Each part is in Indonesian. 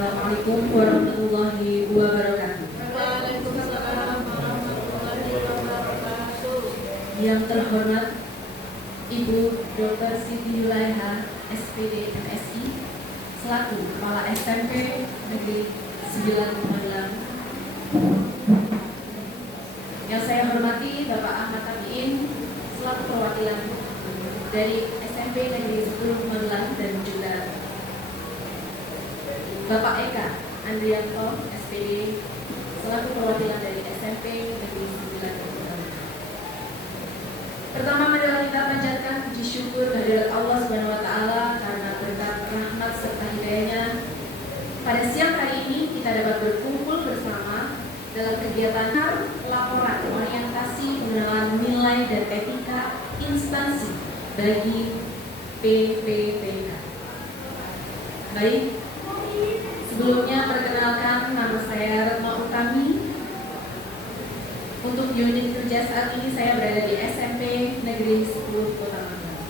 Assalamualaikum warahmatullahi wabarakatuh. Waalaikumsalam warahmatullahi wabarakatuh. Yang terhormat Ibu Dr. Siti Yulaiha, SPD MSI, selaku Kepala SMP Negeri 9 Magelang. Yang saya hormati Bapak Ahmad Tabiin, selaku perwakilan dari SMP Negeri 10 Magelang, dan juga Bapak Eka Andrianto, SPD, selaku perwakilan dari SMP Negeri 9 Magelang. Pertama, marilah kita panjatkan puji syukur kehadirat Allah Subhanahu wa taala karena berkat rahmat serta hidayahnya pada siang hari ini kita dapat berkumpul bersama dalam kegiatan laporan orientasi pengenalan nilai dan etika instansi bagi PPPK. Baik, sebelumnya perkenalkan, nama saya Retno Utami. Untuk unit kerja saat ini saya berada di SMP Negeri 10 Kota Magelang.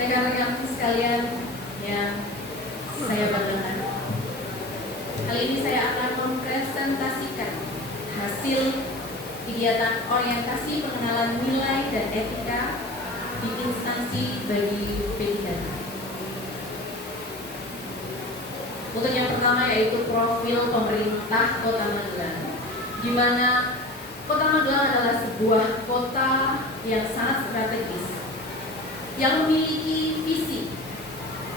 Rekan-rekan sekalian yang saya banggakan, kali ini saya akan mempresentasikan hasil kegiatan orientasi pengenalan nilai dan etika di instansi bagi P3. Untuk yang pertama yaitu profil pemerintah Kota Magelang, di mana Kota Magelang adalah sebuah kota yang sangat strategis, yang memiliki visi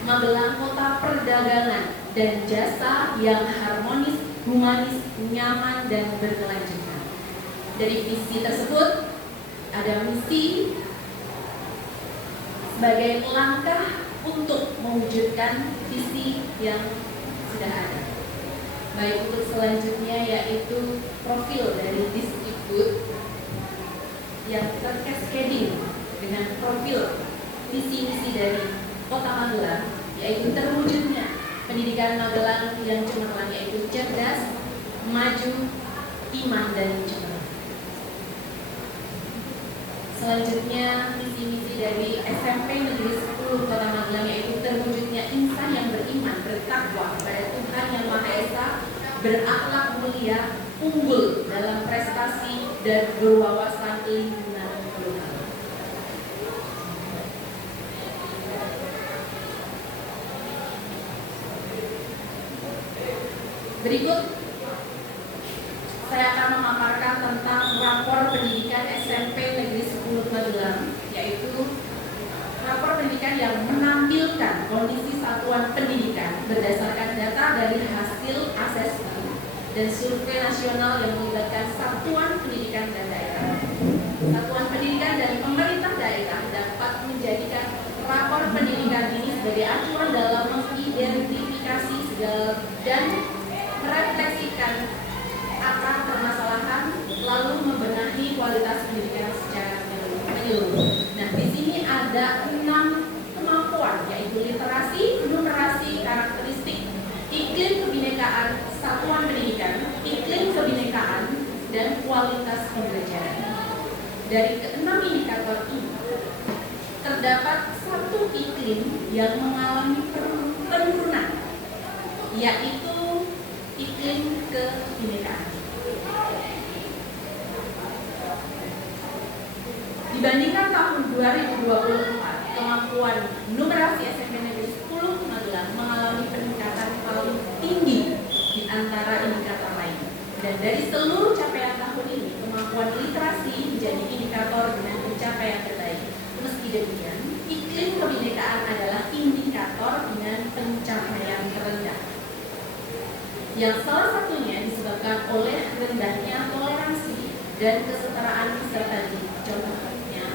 Magelang kota perdagangan dan jasa yang harmonis, humanis, nyaman, dan berkelanjutan. Dari visi tersebut ada misi sebagai langkah untuk mewujudkan visi yang sudah ada. Baik, untuk selanjutnya yaitu profil dari Disdikbud yang tercascading dengan profil visi-misi dari Kota Magelang, yaitu terwujudnya pendidikan Magelang yang cemerlang, yaitu cerdas, maju, iman, dan cemerlang. Selanjutnya visi-misi dari SMP Negeri 10 Kota Magelang, yaitu terwujudnya insan yang beriman, bertakwa kepada Tuhan Yang Maha Esa, berakhlak mulia, unggul dalam prestasi, dan berwawasan lingkungan global. Berikut saya akan memaparkan tentang rapor pendidikan SMP Negeri 10 Magelang, yaitu rapor pendidikan yang menampilkan kondisi satuan pendidikan berdasarkan data dari hasil asesmen dan survei nasional yang melibatkan satuan pendidikan dan daerah. Satuan pendidikan dan pemerintah daerah dapat menjadikan rapor pendidikan ini sebagai acuan dalam mengidentifikasi segala dan merefleksikan akar permasalahan, lalu membenahi kualitas pendidikan secara menyeluruh. Nah, di sini ada 6 kemampuan, yaitu literasi, numerasi, karakteristik, iklim kebinekaan satuan pendidikan, iklim kebinekaan, dan kualitas pembelajaran. Dari ke-6 indikator ini terdapat satu iklim yang mengalami penurunan, yaitu iklim kebinekaan. Dibandingkan tahun 2024, kemampuan numerasi SMP Negeri 10 Magelang mengalami peningkatan paling tinggi di antara indikator lain. Dan dari seluruh capaian tahun ini, kemampuan literasi menjadi indikator dengan pencapaian terbaik. Meski demikian, iklim kebinekaan adalah indikator dengan pencapaian terendah, yang salah satunya disebabkan oleh rendahnya toleransi dan kesetaraan serta didik. Contohnya,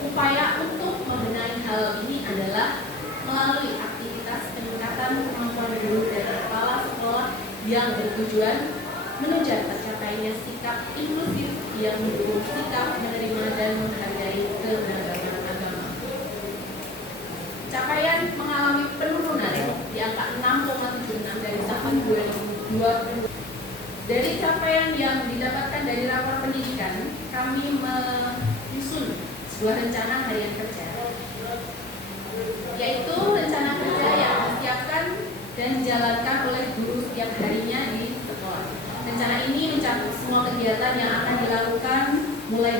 upaya untuk membenahi hal ini adalah melalui aktivitas peningkatan kemampuan guru dan kepala sekolah yang bertujuan menunjang tercapainya sikap inklusif yang mendukung sikap menerima dan menghargai keberagaman agama. Capaian mengalami penurunan di angka 6,76 dari tahun 2020. Dari capaian yang didapatkan dari rapor pendidikan, kami menyusun sebuah rencana harian kerja, yaitu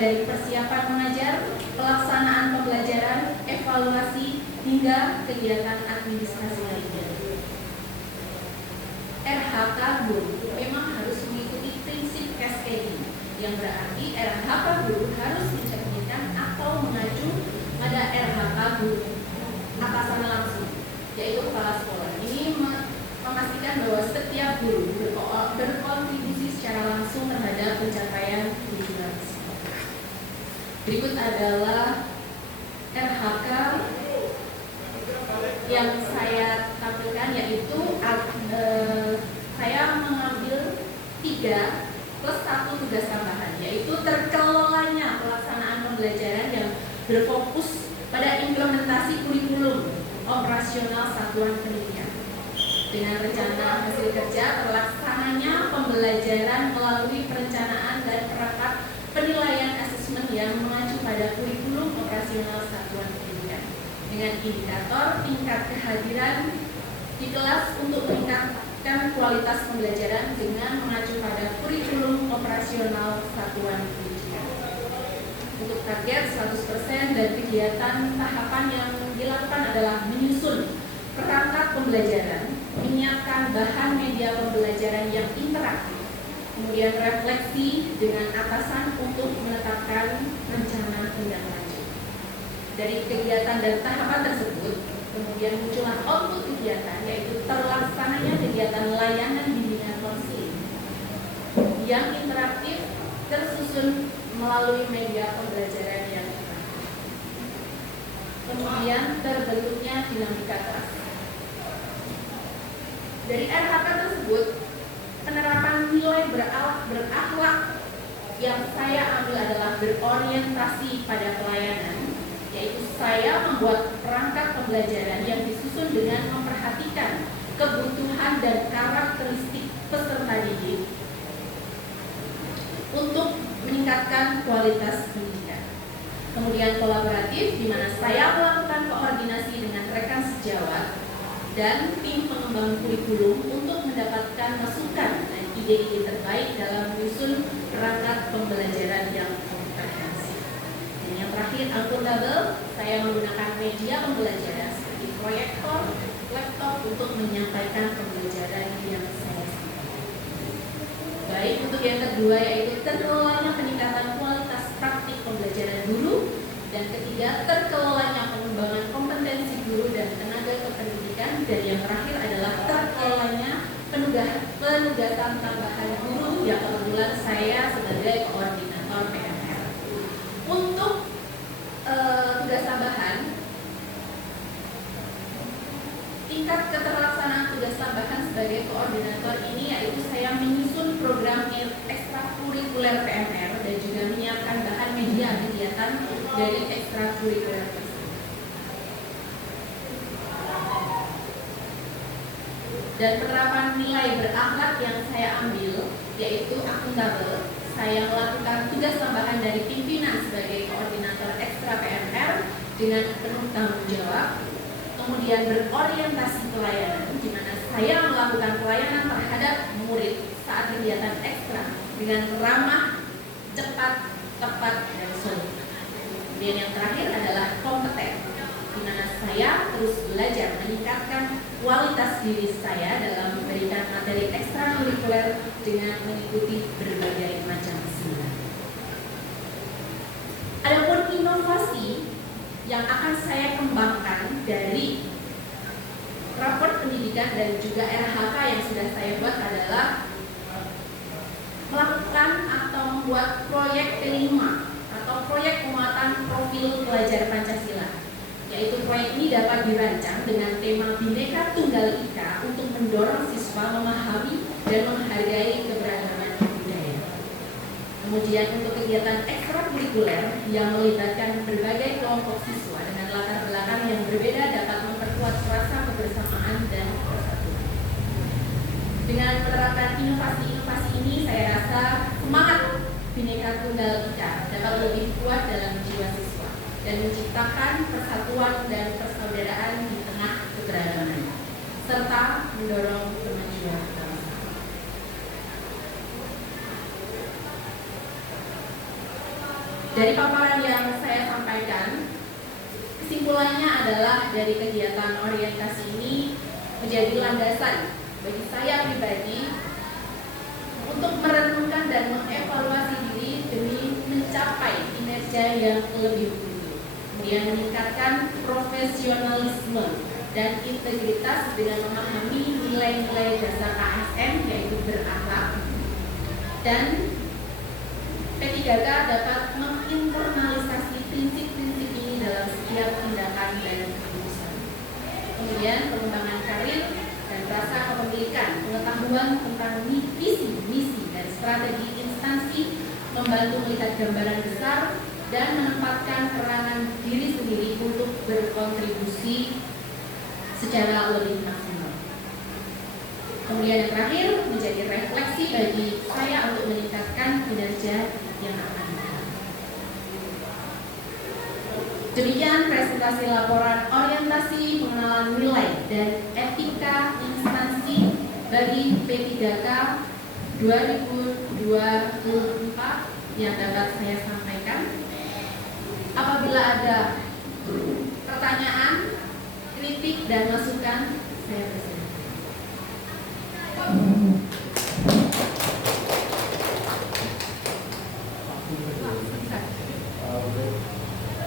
dari persiapan mengajar, pelaksanaan pembelajaran, evaluasi, hingga kegiatan administrasi lainnya. RHK guru memang harus mengikuti prinsip cascading, yang berarti RHK guru harus mencerminkan atau mengacu pada RHK guru atasan langsung, yaitu kepala sekolah. Ini memastikan bahwa setiap guru berkontribusi secara langsung terhadap pencapaian tujuan. Berikut adalah RHK yang saya tampilkan, yaitu saya mengambil 3 plus 1 tugas tambahan, yaitu terkelolanya pelaksanaan pembelajaran yang berfokus pada implementasi kurikulum operasional satuan pendidikan. Dengan rencana hasil kerja, terlaksananya pembelajaran melalui perencanaan dan perangkat penilaian asesmen yang mengacu pada kurikulum operasional satuan pendidikan, dengan indikator tingkat kehadiran di kelas untuk meningkatkan kualitas pembelajaran dengan mengacu pada kurikulum operasional satuan pendidikan. Untuk target 100% dan kegiatan tahapan yang dilakukan adalah menyusun perangkat pembelajaran, menyiapkan bahan media pembelajaran yang interaktif, kemudian refleksi dengan atasan untuk menetapkan rencana tindak lanjut. Dari kegiatan dan tahapan tersebut, kemudian muncullah output kegiatan, yaitu terlaksananya kegiatan layanan bimbingan konseling yang interaktif tersusun melalui media pembelajaran yang interaktif. Kemudian terbentuknya dinamika kelas. Dari RHK tersebut, penerapan nilai berakhlak yang saya ambil adalah berorientasi pada pelayanan, yaitu saya membuat perangkat pembelajaran yang disusun dengan memperhatikan kebutuhan dan karakteristik peserta didik untuk meningkatkan kualitas pendidikan. Kemudian kolaboratif, di mana saya melakukan koordinasi dengan rekan sejawat dan tim pengembang kurikulum untuk mendapatkan masukan dan ide-ide terbaik dalam menyusun perangkat pembelajaran yang komprehensif. Dan yang terakhir, akuntabel, saya menggunakan media pembelajaran seperti proyektor, laptop untuk menyampaikan pembelajaran yang saya sampaikan. Baik, untuk yang kedua yaitu terkelolanya peningkatan kualitas praktik pembelajaran guru, dan ketiga terkelolanya pengembangan kompetensi guru dan tenaga kependidikan, dan yang terakhir adalah terkelolanya penugasan tambahan guru yang kebetulan saya sebagai koordinator PMR. Untuk tugas tambahan, tingkat keterlaksanaan tugas tambahan sebagai koordinator ini yaitu saya menyusun program ekstrakurikuler PMR dan juga menyiapkan bahan media kegiatan dari ekstrakurikuler tersebut. Dan penerapan nilai berakhlak yang saya ambil yaitu akuntabel. Saya melakukan tugas tambahan dari pimpinan sebagai koordinator ekstra PMR dengan penuh tanggung jawab. Kemudian berorientasi pelayanan, di mana saya melakukan pelayanan terhadap murid saat kegiatan ekstra dengan ramah, cepat, tepat, dan solid. Kemudian yang terakhir adalah kompeten, di mana saya terus belajar meningkatkan kualitas diri saya dalam memberikan materi ekstrakurikuler dengan mengikuti berbagai macam seminar. Adapun inovasi yang akan saya kembangkan dari raport pendidikan dan juga RHK yang sudah saya buat adalah melakukan atau membuat proyek P5 atau proyek penguatan profil pelajar Pancasila, yaitu proyek ini dapat dirancang dengan tema Bhinneka Tunggal Ika untuk mendorong siswa memahami dan menghargai keberagaman budaya. Kemudian untuk kegiatan ekstrakurikuler yang melibatkan berbagai kelompok siswa dengan latar belakang yang berbeda dapat memperkuat rasa kebersamaan dan persatuan. Dengan menerapkan inovasi-inovasi ini, saya rasa semangat Bhinneka Tunggal Ika dapat lebih kuat dalam jiwa siswa dan menciptakan persatuan dan persaudaraan di tengah keberagaman, serta mendorong kemajuan bangsa. Dari paparan yang saya sampaikan, kesimpulannya adalah dari kegiatan orientasi ini menjadi landasan bagi saya pribadi untuk merenungkan dan mengevaluasi diri demi mencapai kinerja yang lebih mutu, kemudian meningkatkan profesionalisme dan integritas dengan memahami nilai-nilai dasar ASN yaitu berakhlak, dan P3K dapat menginternalisasi prinsip-prinsip ini dalam setiap tindakan dan keputusan. Kemudian pengembangan karir dan rasa kepemilikan, pengetahuan tentang visi, misi, dan strategi instansi membantu melihat gambaran besar dan menempatkan peranan diri sendiri untuk berkontribusi secara lebih maksimal. Kemudian yang terakhir menjadi refleksi bagi saya untuk meningkatkan kinerja yang akan datang. Demikian presentasi laporan orientasi pengenalan nilai dan etika instansi bagi P3K 2024 yang dapat saya sampaikan. Apabila ada pertanyaan, kritik dan masukan, saya bersedia.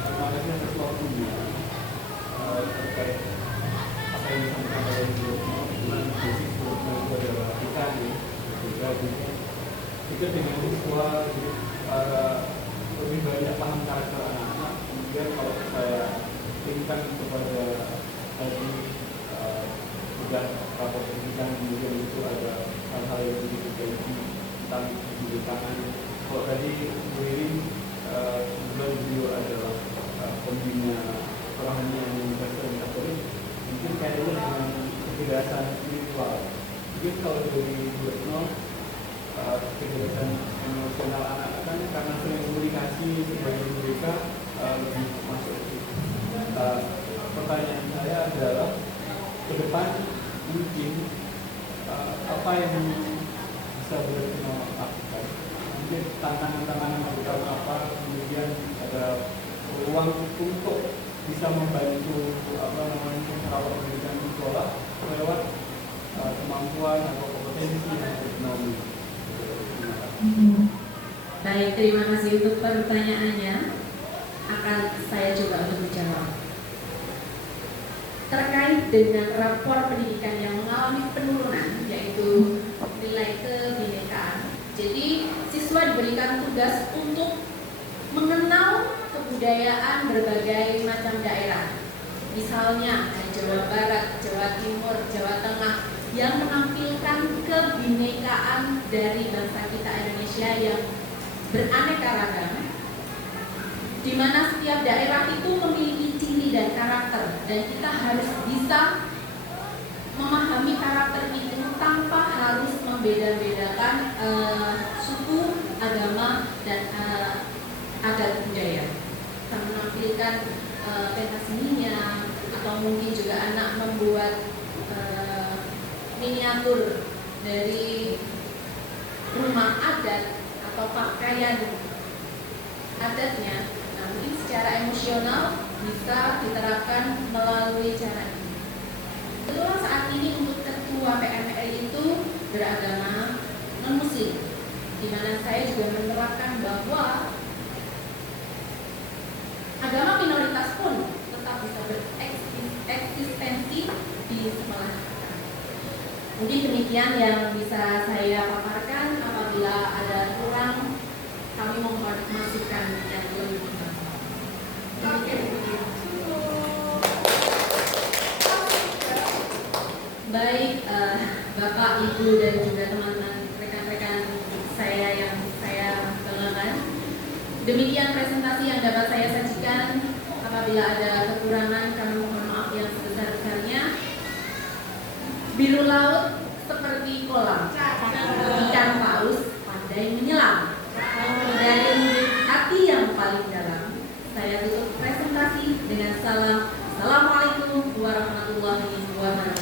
Terima kasih atas waktunya terkait apa yang disampaikan oleh Ibu dengan basic program adalah kita juga kita dengan siswa lebih banyak paham karakter anak-anak. Kemudian kalau saya tingkat kepada tadi sudah rapor pendidikan, kemudian itu ada hal-hal yang diperbaiki tentang kebijakan. Kalau tadi Wiring kebetulan beliau adalah pembina perangannya yang Kristen Katolik, mungkin kaitannya dengan kecerdasan spiritual. Mungkin kalau dari Bu Retno, kecerdasan emosional anak-anak karena sering komunikasi sebagai mereka lebih masuk ke situ. Pertanyaan saya adalah ke depan mungkin apa yang bisa Bu Retno lakukan? Mungkin tantangan-tantangan berupa apa, kemudian ada ruang untuk bisa membantu merawat pendidikan di sekolah lewat kemampuan atau kompetensi yang ekonomi. Baik, terima kasih untuk pertanyaannya. Akan saya coba untuk menjawab. Terkait dengan rapor pendidikan yang mengalami penurunan, yaitu nilai kebinekaan. Jadi siswa diberikan tugas untuk mengenal kebudayaan berbagai macam daerah. Misalnya Jawa Barat, Jawa Timur, Jawa Tengah yang menampilkan kebinekaan dari bangsa kita Indonesia yang beraneka ragam, di mana setiap daerah itu memiliki ciri dan karakter, dan kita harus bisa memahami karakter itu tanpa harus membeda-bedakan suku, agama, dan adat budaya. Kita menampilkan pentas seninya, atau mungkin juga anak membuat miniatur dari rumah adat atau pakaian adatnya. Nah, mungkin secara emosional bisa diterapkan melalui cara ini. Kebetulan saat ini untuk ketua PMRI itu beragama non-muslim, di mana saya juga menerapkan bahwa agama minoritas pun tetap bisa bereksistensi di sekolah. Mungkin demikian yang bisa saya paparkan. Apabila ada kurang, kami mohon masukan yang lebih besar. Baik, Bapak, Ibu, dan juga teman-teman rekan-rekan saya yang saya banggakan. Demikian presentasi yang dapat saya sajikan. Apabila ada kekurangan, kami mohon maaf yang sebesar-besarnya. Biru laut seperti kolam, ikan paus pandai menyelam. Dari hati yang paling dalam, saya tutup presentasi dengan salam. Assalamualaikum warahmatullahi wabarakatuh.